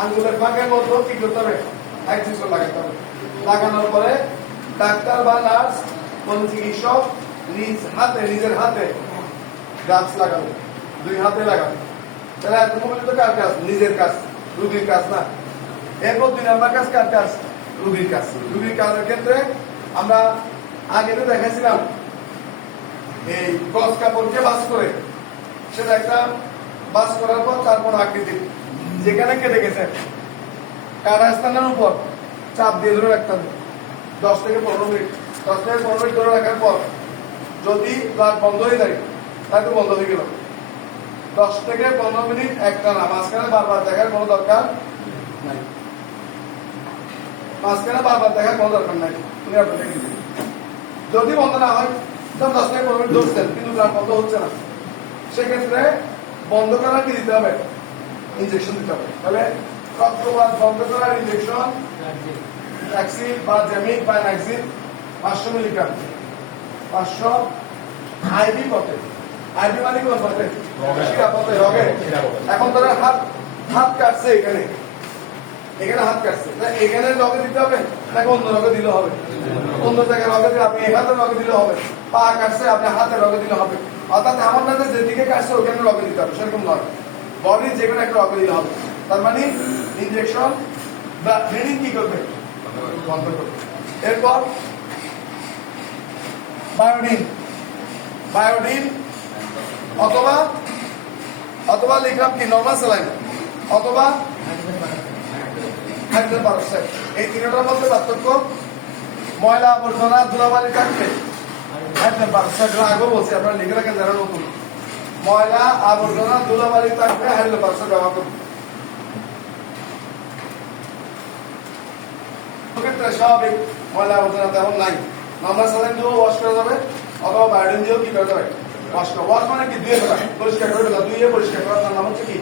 আঙ্গুলের ফাঁকের মধ্যে কি করতে হবে? অ্যাক্সিসর লাগাতে হবে। লাগানোর পরে ডাক্তার বা নার্স কোন চিকিৎসক নিজের হাতে গ্লাভস লাগাবে, দুই হাতে লাগাবে। তাহলে এত মূলত কার কাজ? নিজের কাজ, রোগীর কাজ না। এরপর 2 নাম্বার কাজ কার কাজ? রোগীর কাজ। রোগীর কাজের ক্ষেত্রে আমরা আগে তো দেখাইছিলাম এই গজ কাপড়কে বাস করে, সেটা একটা বাস করার পর তারপর আকৃতি যেখানে কেটে গেছে কাটা স্থানের উপর চাপ দিয়ে ধরে রাখতে হবে 10 থেকে 15 মিনিট। 10 থেকে 15 মিনিট ধরে রাখার পর যদি ব্লাড বন্ধ হয়ে যায় তাহলে বন্ধ হয়ে গেল। 10 থেকে 15 মিনিট একটানা, মাঝখানে বারবার দেখার কোনো দরকার নাই। মাঝখানে বারবার দেখার কোনো দরকার নাই। তুমি আপনাদের যদি বন্ধ না হয়, 10 থেকে 15 মিনিট ধরছেন কিন্তু ব্লাড বন্ধ হচ্ছে না, সেক্ষেত্রে বন্ধ করার কি দিতে হবে? ইনজেকশন দিতে হবে। তাহলে রক্তপাত বন্ধ করার ইনজেকশন ট্যাক্সিল বা জেমিক বা নাক্সিল 500 মিলিগ্রাম, 500 আইভি পথে। আইভি মানে কোন পথে? পথে, রগে। এখন ধরো হাত কাটছে, এখানে হাত কাটছে, এখানে রগে দিতে হবে নাকি অন্য রগে দিলে হবে? অন্য জায়গায় রগে দিলে আপনি এই হাতে রগে দিলে হবে। পা কাটছে আপনি হাতে রগে দিলে হবে। অর্থাৎ এমন না যে যেদিকে কাটছে ওখানে রগে দিতে হবে, সেরকম নয়। বডির যে কোনো একটা রগে দিলে হবে। তার মানে ইনজেকশন বা ব্লিডিং কি করবে? বন্ধ করবে। এরপর বায়োডিন অথবা লিখলাম কি নরমাল স্যালাইন অথবা হাইড্রোজেন পারক্সাইড। এই তিনটার মধ্যে পার্থক্য, ময়লা আবর্জনা ধুলাবালি থাকলে হাইড্রোজেন পারক্সাইড, আগেও বলছি আপনারা লিখে রাখেন যারা নতুন, ময়লা আবর্জনা ধুলাবালি থাকলে হাইড্রোজেন পারক্সাইড ব্যবহার করুন। ক্ষেত্রে স্বাভাবিক ময়লা আবর্জনা তেমন নাই, নরমাল স্যালাইন দিয়েও ওয়াশ করা যাবে অথবা বায়োডিন দিয়েও কি করা যাবে? ওয়াশ মানে কি? ধুয়ে ফেলা, পরিষ্কার করে ফেলা। ধুয়ে পরিষ্কার করার নাম হচ্ছে কি?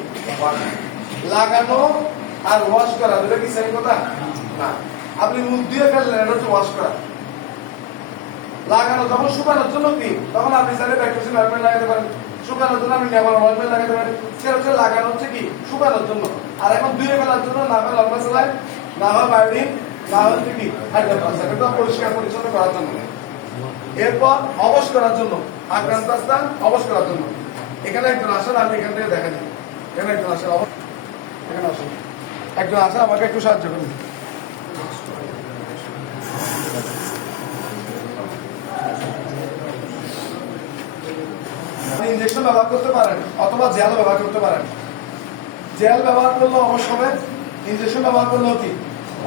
লাগানো আর ওয়াশ করা দুটো কি সেম কথা না? আপনি মুখ দিয়ে ফেললেন, এটা হচ্ছে ওয়াশ করা। লাগানো যখন শুকানোর জন্য কি, তখন আপনি চাইলে ব্যাকটেরিয়া অয়েন্টমেন্ট লাগাতে পারেন। শুকানোর জন্য আপনি নেভার অয়েন্টমেন্ট লাগাতে পারেন। সেটা হচ্ছে লাগানো হচ্ছে কি? শুকানোর জন্য। আর এখন ধুয়ে ফেলার জন্য না হয় নরমাল স্যালাইন, না হয় বায়োডিন, না হয় কি হাইড্রোজেন পারক্সাইড, এটা পরিষ্কার পরিচ্ছন্ন করার জন্য। এরপর অবশ করার জন্য, আক্রান্ত স্থান অবশ করার জন্য। এখানে একজন আসেন, আমি এখান থেকে দেখা দিই। এখানে একজন আসেন, এখানে আসেন, একজন আসে, আমাকে একটু সাহায্য করুন। ইনজেকশন ব্যবহার করতে পারেন অথবা জেল ব্যবহার করতে পারেন। জেল ব্যবহার করলে অবশ্য হবে, ইনজেকশন ব্যবহার করলেও কি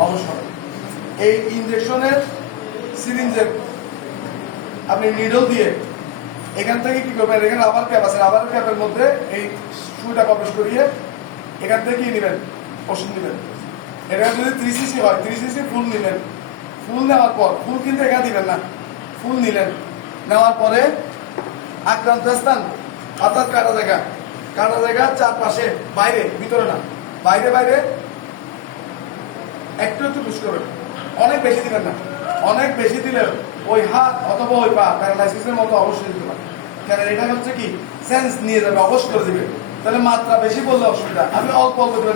অবশ্য হবে। এই ইনজেকশনের সিরিঞ্জের আপনি নিডল দিয়ে এখান থেকে কি করবেন? এখানে রাবার ক্যাপ আছে, রাবার ক্যাপের মধ্যে এই সুইটা প্রবেশ করিয়ে এখান থেকে কি নেবেন? ওষুধ নেবেন। এটা যদি 3 সিসি হয়, 3 সিসি ফুল নিলেন। ফুল নেওয়ার পর, ফুল কিন্তু এখানে দিবেন না, ফুল নিলেন, নেওয়ার পরে আক্রান্ত স্থান অর্থাৎ কাটা জায়গা চারপাশে, বাইরে, ভিতরে না, বাইরে একটু পুশ করবেন। অনেক বেশি দিবেন না, অনেক বেশি দিলে ওই হাত অথবা ওই পা প্যারালাইসিসের মতো অবশ্যই দিতে পারে। কারণ এটা হচ্ছে কি সেন্স নিয়ে যাবে, অবশ করে দিবে। তাহলে মাত্রা বেশি বললে অসুবিধা, আপনি অল্প দিবেন।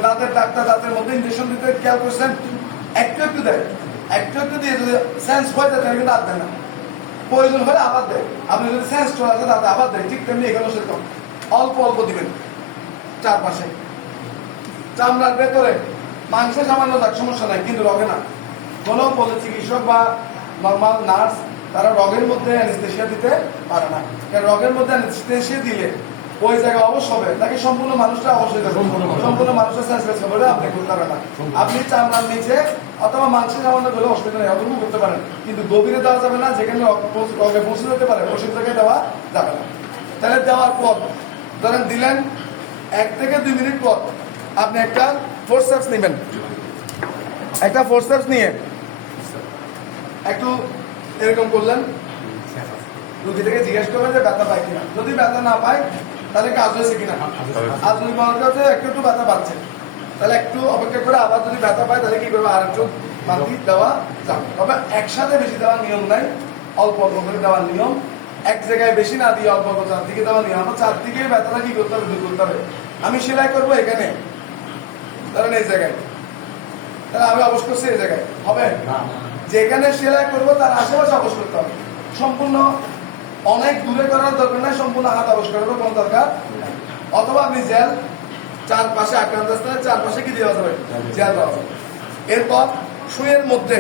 দাঁতের মধ্যে ইনজেকশন দিতে খেয়াল করছেন, একটু দেয়, একটু দিয়ে যদি সেন্স হয়ে যায় তাহলে দাঁত দেয় না, প্রয়োজন হলে আবার দেয়। আপনি যদি সেন্স চলে আসে দাঁতে আবার দেয়, ঠিক তেমনি এখানেও সেরকম অল্প দিবেন চারপাশে। চামড়ার ভেতরে মাংসে সামান্য দাগ সমস্যা নাই, কিন্তু রগে না। কোনো চিকিৎসক বা নর্মাল নার্স তারা রগের মধ্যে অ্যানেস্থেশিয়া দিতে পারে না। কারণ রগের মধ্যে অ্যানেস্থেশিয়া দিলে ওই জায়গায় অবশ হবে, তাকে সম্পূর্ণ মানুষটা অবশ্যই সম্পূর্ণ মানুষের সেন্সলেস হবে, আপনি করতে পারেন না। আপনি চামড়ার নিচে অথবা মাংসের সামান্য ধরে অসুবিধা নেই, অতটুকু করতে পারেন, কিন্তু গভীরে দেওয়া যাবে না। যেখানে রগে পৌঁছে যেতে পারে ওষুধ থেকে দেওয়া যাবে না। তাহলে দেওয়ার পর ধরেন দিলেন, 1 থেকে 2 মিনিট পর আপনি একটা ফোর্সেপস নেবেন। একটা ফোর্সেপস নিয়ে একটু এরকম করলেন, রুগী থেকে জিজ্ঞেস করবেন যে ব্যথা পায় কিনা। যদি ব্যথা না পায় তাহলে কাজ হয়েছে কিনা। আর যদি মনে করছে একটু ব্যথা পাচ্ছে, তাহলে একটু অপেক্ষা করে আবার যদি ব্যথা পায় তাহলে কি করবে? আর একটু মাটি দেওয়া যাবে। তবে একসাথে বেশি দেওয়ার নিয়ম নাই, অল্প করে দেওয়ার নিয়ম। এক জায়গায় বেশি না দিয়ে অল্প চারদিকে দেওয়ার নিয়ম। আমার চারদিকে ব্যথাটা কি করতে হবে? দূর করতে হবে। আমি সেলাই করবো এখানে, ধরেন এই জায়গায়, তাহলে আমি অবশ করছি এই জায়গায়, হবে? যেখানে সেলাই করবো তার আশেপাশে অবশ করতে হবে। সম্পূর্ণ অনেক দূরে করার দরকার নাই, সম্পূর্ণ হাত অবশ করার কোনো দরকার। অথবা আপনি জেল চারপাশে আক্রান্ত স্থানে চারপাশে কি দেওয়া যাবে, জেল দেওয়া যাবে। এরপর সুইয়ের মধ্যে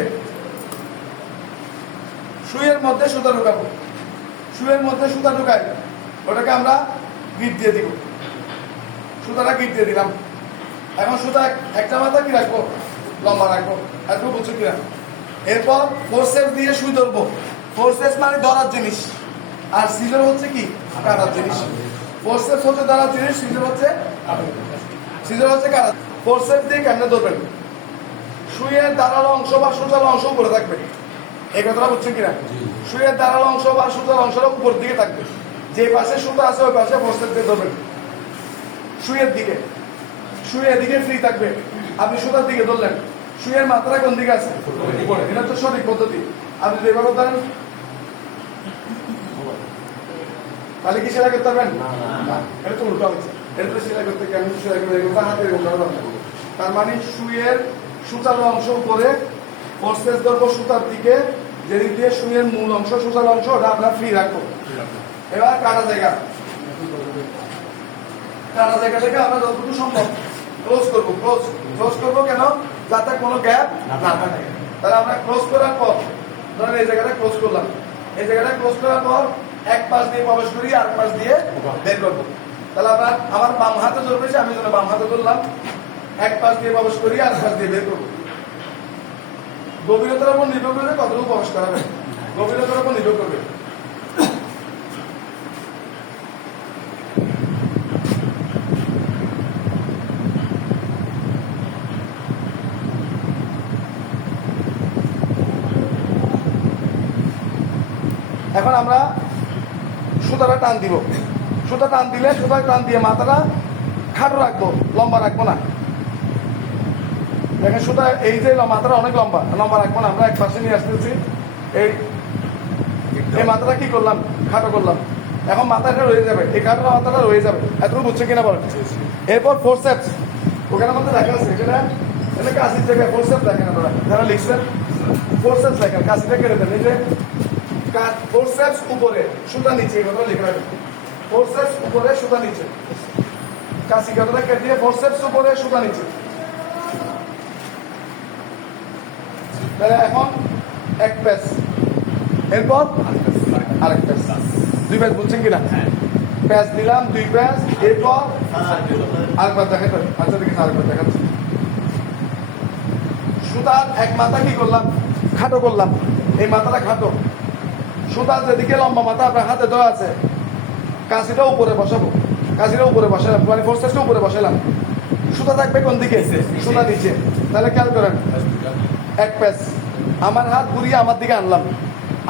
সুতা ঢুকাবো। সুইয়ের মধ্যে সুতা ঢুকাই, ওটাকে আমরা গিট দিয়ে দিব। সুতাটা গিট দিয়ে দিলাম। এখন সুতা একটা মাথা কি রাখবো, লম্বা রাখবো, এত বুঝছো কিনা। এরপর ফোর্সেস দিয়ে সুই ধরবো। ফোর্সেস মানে ধরার জিনিস, আর সিজার হচ্ছে কি, কাটার জিনিস। ফোর্সেস হচ্ছে ধরার জিনিস, সিজার হচ্ছে কাটার। ফোর্সেস দিয়ে কেমনে ধরবেন, সুইয়ের দাঁড়ালো অংশ বা সুতালো অংশ উপরে থাকবে। এই কথাটা বুঝছেন কিনা। সুইয়ের দাঁড়ালো অংশ বা সুতার অংশটা উপর দিকে থাকবে। যে পাশে সুতা আছে ওই পাশে ফোর্সেস দিয়ে ধরবেন। সুইয়ের দিকে ফ্রি থাকবে। আপনি সুতার দিকে ধরলেন, সুইয়ের মাত্রা কোন দিকে আছে, উপরে। এটা তো সঠিক পদ্ধতি। আপনি যেভাবে ধরেন তাহলে কি সেলাই করতে পারবেন না, এটা তো উল্টা হচ্ছে। এটা তো সেলাই করতে কেমন সেলাই করতে হাতে তার মানে সুইয়ের সুতার অংশ উপরে, ফোর্সেস ধরবো সুতার দিকে, যেদিক দিয়ে সুইয়ের মূল অংশ সুতার অংশ ওটা আমরা ফ্রি রাখবো। এবার কাটা জায়গা থেকে আমরা যতটুকু সম্ভব ক্লোজ করবো কেন, যাতে কোনো গ্যাপ না থাকে। তাহলে আমরা ক্লোজ করার পর ধরেন এই জায়গাটা ক্লোজ করলাম। এই জায়গাটা ক্লোজ করার পর এক পাশ দিয়ে প্রবেশ করি, আর পাশ দিয়ে বের করবো। তাহলে আমার বাম হাতে ধরবে, আমি বাম হাতে ধরলাম, এক পাশ দিয়ে প্রবেশ করি, আর পাশ দিয়ে বের করবো। গভীরতার উপর নির্ভর করবে কতটুকু প্রবেশ করাবে, গভীরতার উপর নির্ভর করবে। এখন আমরা সুতাটা টান দিব। সুতা টান দিয়ে মাথাটা খাটো রাখবো, লম্বা রাখবো না। দেখেন সুতা এই যে মাথাটা অনেক লম্বা রাখবো না, আমরা এক পাশে নিয়ে আসতেছি। এই মাথাটা কি করলাম, খাটো করলাম। এখন মাথাটা রয়ে যাবে, এই খাটো মাথাটা রয়ে যাবে। এতটুকু বুঝছে কিনা বলেন। এরপর ফোর্সেপস, ওখানে মধ্যে দেখা আছে এখানে কাশির জায়গায় ফোর্সেপস দেখেন আপনারা যারা লিখছেন, ফোর্সেপস দেখেন, কাশিটা কেটে দেন। এই যে ফোর্সেপস উপরে সুতা নিচে, এই কথা লিখে রাখবেন। ফোর্সেপস উপরে সুতা নিচে, কাশি কথাটা কেটে দিয়ে ফোর্সেপস উপরে সুতা নিচে। তাহলে এখন এক প্যাচ, এরপর আরেক প্যাচ, দুই প্যাচ, বুঝছেন কিনা। প্যাচ দিলাম, দুই প্যাচ, এরপর আরেকবার দেখাতে। আচ্ছা দেখি আরেকবার দেখাচ্ছি। সুতার এক মাথা কি করলাম, খাটো করলাম। এই মাথাটা খাটো, সুতার যেদিকে লম্বা মাথা আপনার হাতে ধরা আছে, কাশিটা উপরে বসাবো। কাশিটা উপরে বসালাম, মানে ফোর্সেসটা উপরে বসালাম। সুতা থাকবে কোন দিকে, সুতা নিচে। তাহলে খেয়াল করেন, এক প্যাচ, আমার হাত ঘুরিয়ে আমার দিকে আনলাম,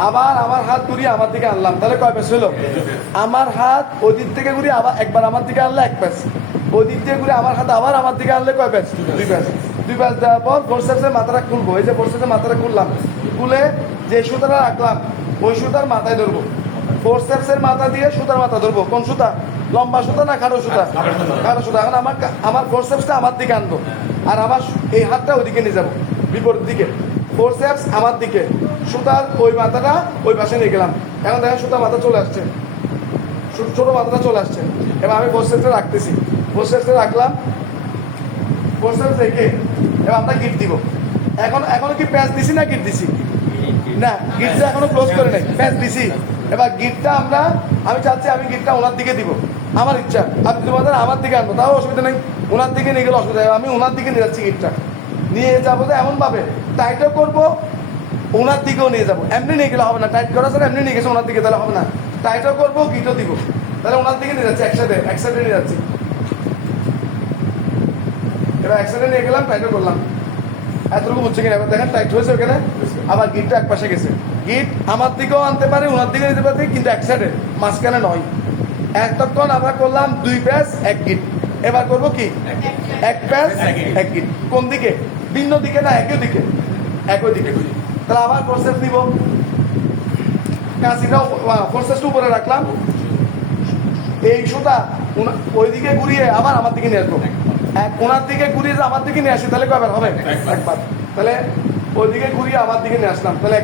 আবার আমার হাত ঘুরিয়ে আমার দিকে আনলাম। তাহলে কয় প্যাচ হলো, আমার হাত ওই দিক থেকে ঘুরিয়ে আবার একবার আমার দিকে আনলে এক প্যাচ, ওই দিক থেকে ঘুরে আমার হাত আবার আমার দিকে আনলে কয় প্যাচ, দুই প্যাচ। দুই প্যাচ দেওয়ার পর ফোর্সেপসের মাথাটা খুলবো। এই যে ফোর্সেপসের মাথাটা খুললাম, খুলে যে সুতাটা রাখলাম ওই সুতার মাথায় ধরবো। ফোর্সেপসের মাথা দিয়ে সুতার মাথা ধরবো। কোন সুতা, লম্বা সুতা না খাটো সুতা, খাটো সুতা। এখন আমার ফোর্সেপসটা আমার দিকে আনবো, আর আমার এই হাতটা ওইদিকে নিয়ে যাবো, বিপরীত দিকে। ফোর্সেপস আমার দিকে, সুতার ওই মাথাটা ওই পাশে নিয়ে গেলাম। এখন দেখেন সুতার মাথা চলে আসছে, ছোট মাথাটা চলে আসছে। এবার আমি ফোর্সেপসে রাখতেছি, ফোর্সেপসে রাখলাম। ফোর্সেপস রেখে এবার আমরা গিট দিব। এখনো কি প্যাচ দিছি না গিট দিছি, না গিটটা এখনো ক্লোজ করে নাই, প্যাচ দিছি। এবার গিটটা আমি চাচ্ছি আমি গিটটা ওনার দিকে দিব, আমার ইচ্ছা। আপনি তোমাদের আমার দিকে আনবো, তাও অসুবিধা নেই। ওনার দিকে নিয়ে গেলে অসুবিধা, আমি ওনার দিকে নিয়ে যাচ্ছি। গিটটা নিয়ে যাবো তো এমনভাবে টাইটও করবো, ওনার দিকেও নিয়ে যাবো। এমনি নিয়ে গেলে হবে না, টাইট করা স্যার এমনি নিয়ে গেছে ওনার দিকে, তাহলে হবে না। টাইটও করবো, গিটও দিব, তাহলে ওনার দিকে নিয়ে যাচ্ছি। এক সাইডে নিয়ে যাচ্ছি। এবার এক সাইডে নিয়ে গেলাম, টাইটও করলাম। এতটুকু বুঝছে কিনা, এবার দেখেন টাইট হয়েছে ওখানে। আবার গিটটা এক পাশে গেছে, গিট আমার দিকেও আনতে পারে, ওনার দিকে নিতে পারে, কিন্তু এক সাইডে, মাঝখানে নয়। এতক্ষণ আমরা করলাম দুই প্যাচ এক গিট। এবার করবো কি, এক প্যাচ এক গিট। কোন দিকে, ভিন্ন দিকে না একই দিকে, একই দিকে। তাহলে আবার ফোর্সেপস দিব, কাঁচিটাও ফোর্সেপসটা উপরে রাখলাম। এই সুতা ওইদিকে ঘুরিয়ে আবার আমার দিকে নিয়ে আসবো। ওনার দিকে ঘুরিয়ে যে আমার দিকে নিয়ে আসি, তাহলে কয়বার হবে? একবার। তাহলে ওইদিকে ঘুরিয়ে আমার দিকে নিয়ে আসলাম, তাহলে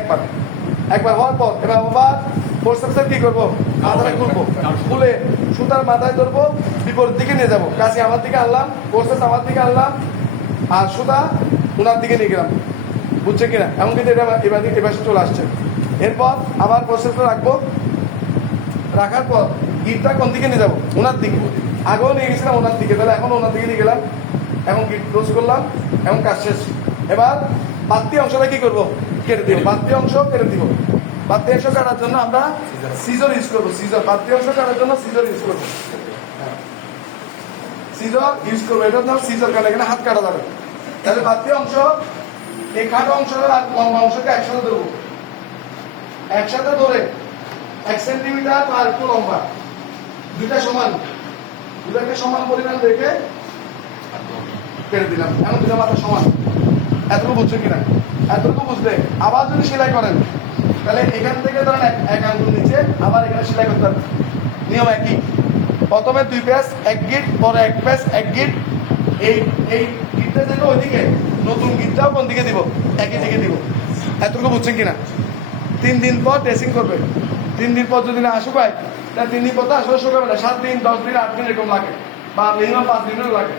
একবার হওয়ার পর এবার আবার ফোরসেপসের কি করবো? মাথাটা খুলবো, খুলে সুতার মাথায় ধরবো, বিপরীত দিকে নিয়ে যাবো। কাছে আমার দিকে আনলাম, ফোরসেপস আমার দিকে আনলাম, আর সুতা ওনার দিকে নিয়ে গেলাম। বুঝছে কিনা? এমন কিন্তু এটা এবার চলে আসছে। এরপর আবার ফোরসেপসটা রাখবো, রাখার পর গিটটা কোন দিকে নিয়ে যাবো? ওনার দিকে। আগেও নিয়ে গেছিলাম ওনার দিকে, তাহলে এখন ওনার দিকে নিয়ে গেলাম, এখন গিট ক্লোজ করলাম, এখন কাজ শেষ। এবার বাড়তি অংশটা কি করবো? কেটে দিব। বাড়তি অংশ কেটে দিব। বাড়তি অংশ কাটার জন্য আমরা সিজর ইউজ করবো। সিজর বাড়তি অংশ কাটার জন্য সিজর ইউজ করবো। সিজর ইউজ করবো, এটার নাম সিজর কাটা, এখানে হাত কাটা যাবে। তাহলে বাড়তি অংশ, এই খাটো অংশটা আর লম্বা অংশকে একসাথে ধরবো। একসাথে ধরে 1 সেন্টিমিটার আর একটু লম্বা, দুইটা সমান, দুটাকে সমান পরিমাণ রেখে কেটে দিলাম। এখন দুটা মাথা সমান। এতটুকু বুঝছো কিনা? এতটুকু বুঝলে আবার যদি সেলাই করেন, তাহলে এখান থেকে ধরেন এক আঙ্গুল নিচে, আবার এখানে সেলাই করতে হবে। নিয়ম একই, প্রথমে 2 প্যাচ 1 গিট, পরে 1 প্যাচ 1 গিট। এই গিটটা যেটা ওইদিকে, নতুন গিটটাও কোন দিকে দিব? একই দিকে দিব। এতটুকু বুঝছেন কিনা? 3 দিন পর ড্রেসিং করবে। 3 দিন পর যদি না শুকায়, তাহলে 3 দিন পর তো আসলে শুকাবে না, 7 দিন 10 দিন 8 দিন এরকম লাগে, বা মিনিমাম 5 দিনও লাগে।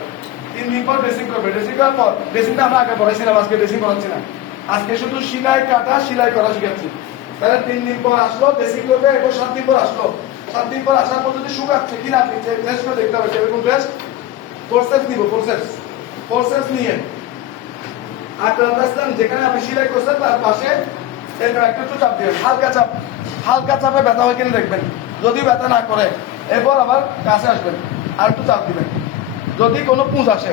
3 দিন পর ড্রেসিং করবে। ড্রেসিং করার পর, ড্রেসিংটা আমরা আগে পড়াইছিলাম, আজকে ড্রেসিং করাচ্ছি না। আজকে শুধু সেলাই কাটা, সেলাই করা শিখাচ্ছি। তাহলে 3 দিন পর আসলো, ড্রেসিং করবে। এরপর 7 দিন পর আসলো। 7 দিন পর আসার পর যদি শুকাচ্ছে কিনা আপনি টেস্ট করে দেখতে হবে। এরকম টেস্ট ফোরসেপস নিব, ফোরসেপস নিয়ে আর যেখানে আপনি সেলাই করছেন তার পাশে এরকম একটু চাপ দিবেন, হালকা চাপে ব্যথা হয় কিনা দেখবেন। যদি ব্যথা না করে, এরপর আবার কাছে আসবেন, আর একটু চাপ দিবেন। যদি কোনো পুঁজ আসে,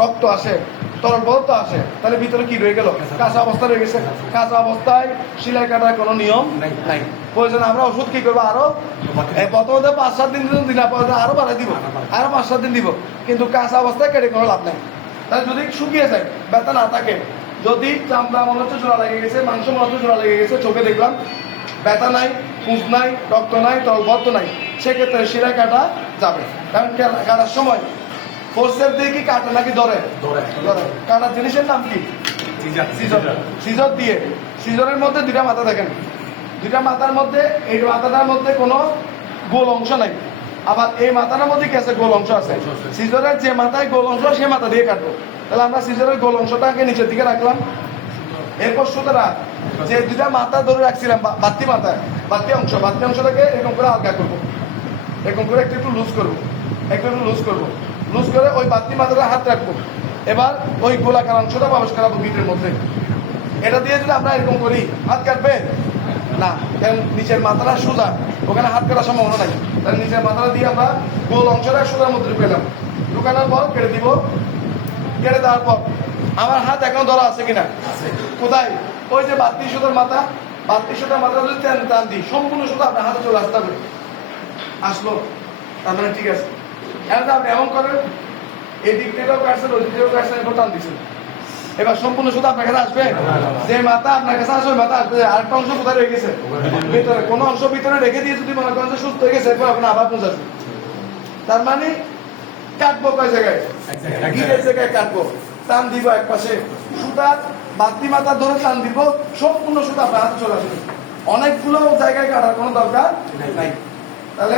রক্ত আসে, তরল পদার্থ আসে, তাহলে ভিতরে কি রয়ে গেল? কাঁচা অবস্থা রয়ে গেছে। কাঁচা অবস্থায় সেলাই কাটার কোনো নিয়ম নাই। প্রয়োজন আমরা ওষুধ কি করবো? আরো প্রথমত 5-7 দিন দিনা পরে আরো বাড়াই দিব, আরো 5-7 দিন দিব, কিন্তু কাঁচা অবস্থায় কেটে কোনো লাভ নাই। তাহলে যদি শুকিয়ে যায়, ব্যথা না থাকে, যদি চামড়া মনে হচ্ছে জোড়া লেগে গেছে, মাংস মনে হচ্ছে জোড়া লেগে গেছে, চোখে দেখলাম ব্যথা নাই, পুঁজ নাই, রক্ত নাই, তরল পদার্থ নাই, সেক্ষেত্রে সেলাই কাটা যাবে। কারণ কাটার সময় ফোরসেপস দিয়ে কি কাটে নাকি ধরে? কাটার জিনিসের নাম কি? সিজর দিয়ে। সিজরের মধ্যে 2টা মাথা দেখেন, 2টা মাথার মধ্যে এই মাথাটার মধ্যে কোনো গোল অংশ নাই, আবার এই মাথাটার মধ্যে কি আছে? গোল অংশ আছে। সিজরের যে মাথায় গোল অংশ, সে মাথা দিয়ে কাটবো। তাহলে আমরা সিজরের গোল অংশটাকে নিচের দিকে রাখলাম। এরপর সুতরাং যে 2টা মাথা ধরে রাখছিলাম, বাড়তি অংশটাকে এরকম করে হালকা করবো, এরকম করে একটু লুজ করবো, লুজ করে ওই বাড়তি মাথাটা হাত রাখবো। এবার ওই গোলাকার অংশটা প্রবেশ করাবো গিটের মধ্যে। এটা দিয়ে যদি আমরা এরকম করি, হাত কাটবে না, কারণ নিচের মাথাটা সোজা, ওখানে হাত কাটার সম্ভাবনা নাই। তাহলে নিচের মাথাটা দিয়ে আমরা গোল অংশটা সোজার মধ্যে ঢুকালাম। ঢুকানোর পর কেটে দিব। কেটে দেওয়ার পর আমার হাত এখনো ধরা আছে কিনা? কোথায়? ওই যে বাড়তি সুতার মাথা যদি টান দিই, সম্পূর্ণ সুতা আপনার হাতে চলে আসতে হবে। আসলো, তার মানে ঠিক আছে। এখন আপনি এমন করেন, এই দিক থেকেও কাটছেন, ওই দিক থেকেও কাটছেন, এরপর টান দিচ্ছেন। এবার সম্পূর্ণ সুতা আপনার কাছে আসবে। যে মাথা আপনার কাছে আসবে, মাথা আসবে। আরেকটা অংশ কোথায় রয়ে গেছে? ভিতরে। কোনো অংশ ভিতরে রেখে দিয়ে যদি মনে করেন যে সুস্থ হয়ে গেছে, এরপর আপনার আবার পৌঁছাবে। তার মানে কাটবো কয় জায়গায়? গিটের জায়গায় কাটবো। টান দিব এক পাশে, সুতার বাড়তি মাথা ধরে টান দিব, সম্পূর্ণ সুতা আপনার হাতে চলে আসবে। অনেকগুলো জায়গায় কাটার কোনো দরকার নাই। তাহলে